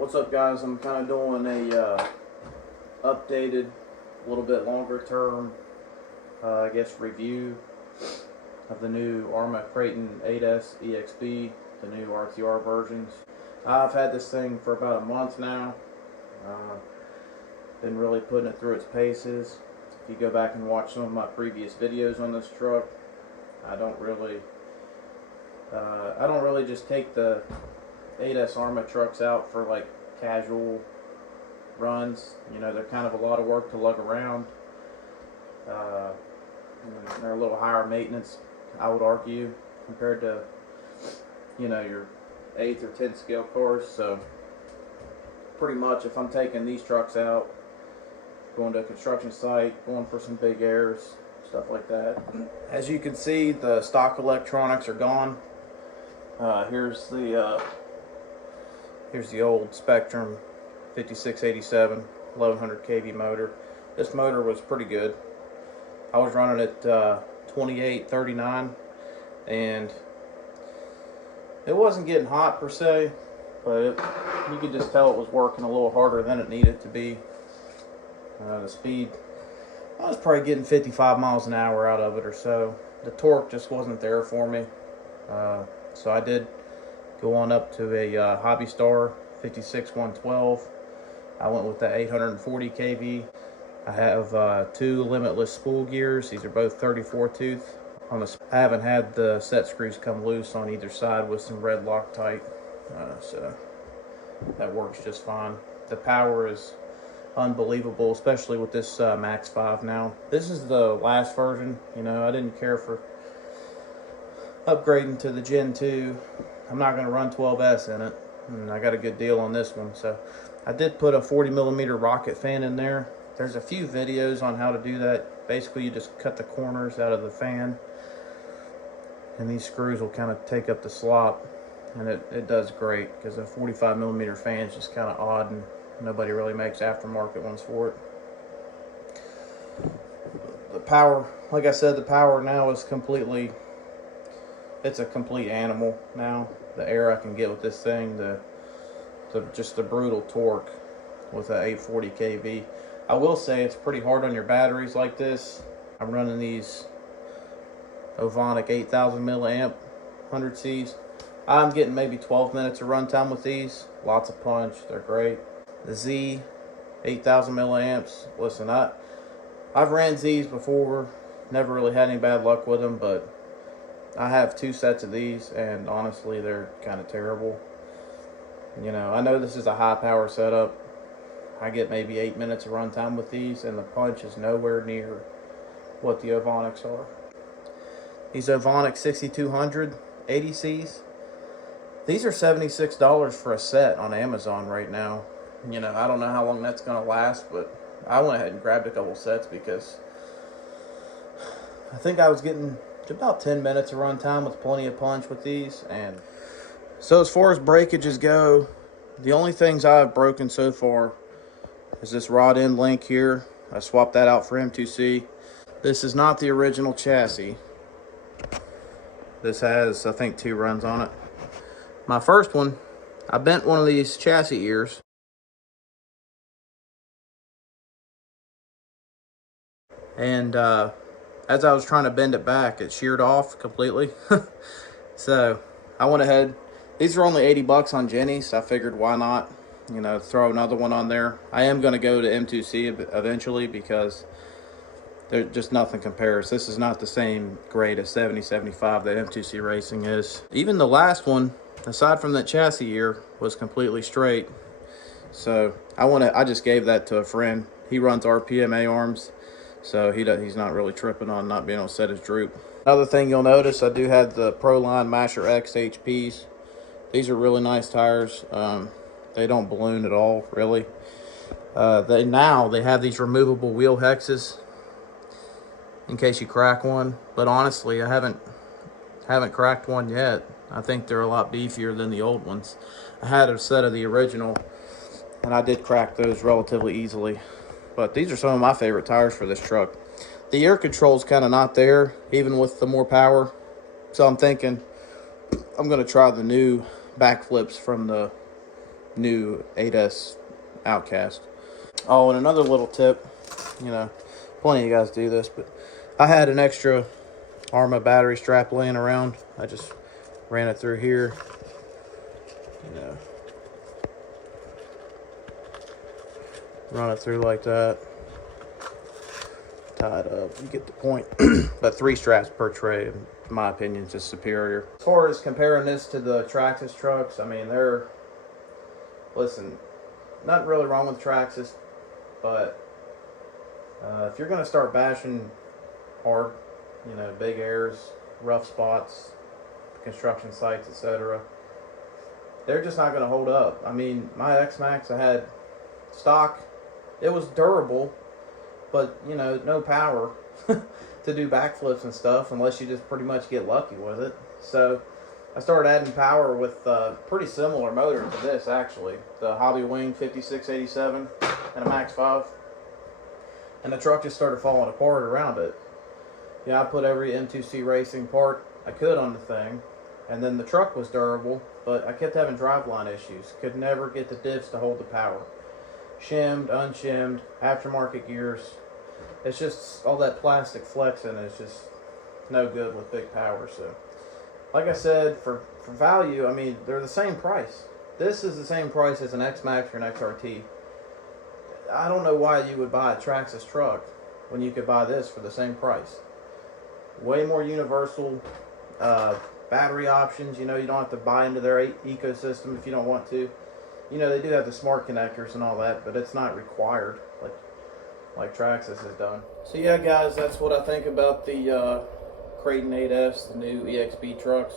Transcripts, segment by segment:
What's up, guys? I'm kind of doing a updated, a little bit longer term, I guess, review of the new Arrma Kraton 8S EXB, the new RTR versions. I've had this thing for about a month now. Been really putting it through its paces. If you go back and watch some of my previous videos on this truck, I don't really just take the 8S Arrma trucks out for like casual runs. You know, they're kind of a lot of work to lug around. They're a little higher maintenance, I would argue, compared to, you know, your 8th or 10th scale cars. So pretty much if I'm taking these trucks out, going to a construction site, going for some big airs, stuff like that. As you can see, the stock electronics are gone. Here's the old Spectrum 5687 1100 kV motor. This motor was pretty good. I was running at 2839 and it wasn't getting hot per se, but you could just tell it was working a little harder than it needed to be. The speed, I was probably getting 55 miles an hour out of it or so. The torque just wasn't there for me. So I did go on up to a Hobby Star 56112. I went with the 840 kV. I have two limitless spool gears. These are both 34 tooth. I haven't had the set screws come loose on either side with some red Loctite, so that works just fine. The power is unbelievable, especially with this Max 5 now. This is the last version. You know, I didn't care for upgrading to the Gen 2. I'm not going to run 12S in it, and I got a good deal on this one. So I did put a 40mm rocket fan in there. There's a few videos on how to do that. Basically, you just cut the corners out of the fan, and these screws will kind of take up the slop, and it does great, because a 45mm fan is just kind of odd, and nobody really makes aftermarket ones for it. The power, like I said, the power now is completely, it's a complete animal now. The air I can get with this thing, just the brutal torque with a 840 kV. I will say it's pretty hard on your batteries like this. I'm running these Ovonic 8000 milliamp 100Cs. I'm getting maybe 12 minutes of runtime with these. Lots of punch, they're great. The Z 8000 milliamps. Listen, I've ran Z's before, never really had any bad luck with them, but I have two sets of these, and honestly, they're kind of terrible. You know, I know this is a high power setup. I get maybe 8 minutes of runtime with these, and the punch is nowhere near what the Ovonics are. These Ovonic 6200 80Cs, these are $76 for a set on Amazon right now. You know, I don't know how long that's going to last, but I went ahead and grabbed a couple sets because I think I was getting about 10 minutes of runtime with plenty of punch with these. And so as far as breakages go, the only things I've broken so far is this rod end link here. I swapped that out for M2C. This is not the original chassis. This has, I think, 2 runs on it. My first one, I bent one of these chassis ears. And as I was trying to bend it back, it sheared off completely. So I went ahead. These are only 80 bucks on Jenny's. I figured, why not, you know, throw another one on there. I am going to go to M2C eventually, because there just nothing compares. This is not the same grade as 7075 that M2C Racing is. Even the last one, aside from that chassis ear, was completely straight. So I just gave that to a friend. He runs RPMA arms, so he's not really tripping on not being able to set his droop. Another thing you'll notice, I do have the Proline Masher X HPs. These are really nice tires. They don't balloon at all, really. They have these removable wheel hexes in case you crack one, but honestly, I haven't cracked one yet. I think they're a lot beefier than the old ones. I had a set of the original, and I did crack those relatively easily. But these are some of my favorite tires for this truck. The air control's kind of not there, even with the more power. So I'm thinking I'm going to try the new backflips from the new 8S Outcast. Oh, and another little tip, you know, plenty of you guys do this, but I had an extra Arrma battery strap laying around. I just ran it through here, you know, run it through like that, tie it up, you get the point. But 3 straps per tray, in my opinion, is just superior. As far as comparing this to the Traxxas trucks, I mean, listen, nothing really wrong with Traxxas, but if you're going to start bashing hard, you know, big airs, rough spots, construction sites, etc., they're just not going to hold up. I mean, my X-Max, I had stock. It was durable, but, you know, no power to do backflips and stuff unless you just pretty much get lucky with it. So I started adding power with a pretty similar motor to this, actually. The Hobby Wing 5687 and a Max 5. And the truck just started falling apart around it. Yeah, I put every M2C Racing part I could on the thing. And then the truck was durable, but I kept having driveline issues. Could never get the diffs to hold the power. Shimmed, unshimmed, aftermarket gears. It's just all that plastic flexing is just no good with big power. So, like I said, for value, I mean, they're the same price. This is the same price as an X-Max or an XRT. I don't know why you would buy a Traxxas truck when you could buy this for the same price. Way more universal battery options. You know, you don't have to buy into their ecosystem if you don't want to. You know, they do have the smart connectors and all that, but it's not required like Traxxas has done. So yeah, guys, that's what I think about the Kraton 8S, the new EXB trucks.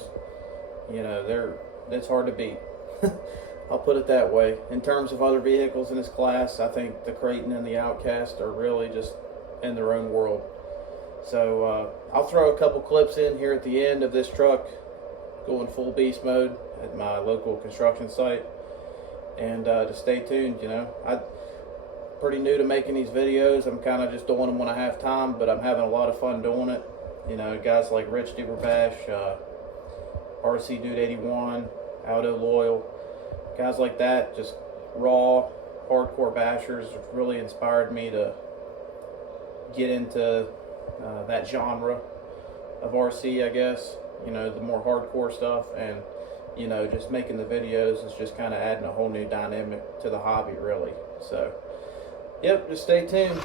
You know, it's hard to beat. I'll put it that way. In terms of other vehicles in this class, I think the Kraton and the Outcast are really just in their own world. So I'll throw a couple clips in here at the end of this truck going full beast mode at my local construction site. And just stay tuned. You know, I'm pretty new to making these videos. I'm kind of just doing them when I have time, but I'm having a lot of fun doing it. You know, guys like Rich Duberbash, RC Dude 81, Aldo Loyal, guys like that, just raw, hardcore bashers, have really inspired me to get into that genre of RC, I guess. You know, the more hardcore stuff, and you know, just making the videos is just kind of adding a whole new dynamic to the hobby, really. So, yep, just stay tuned.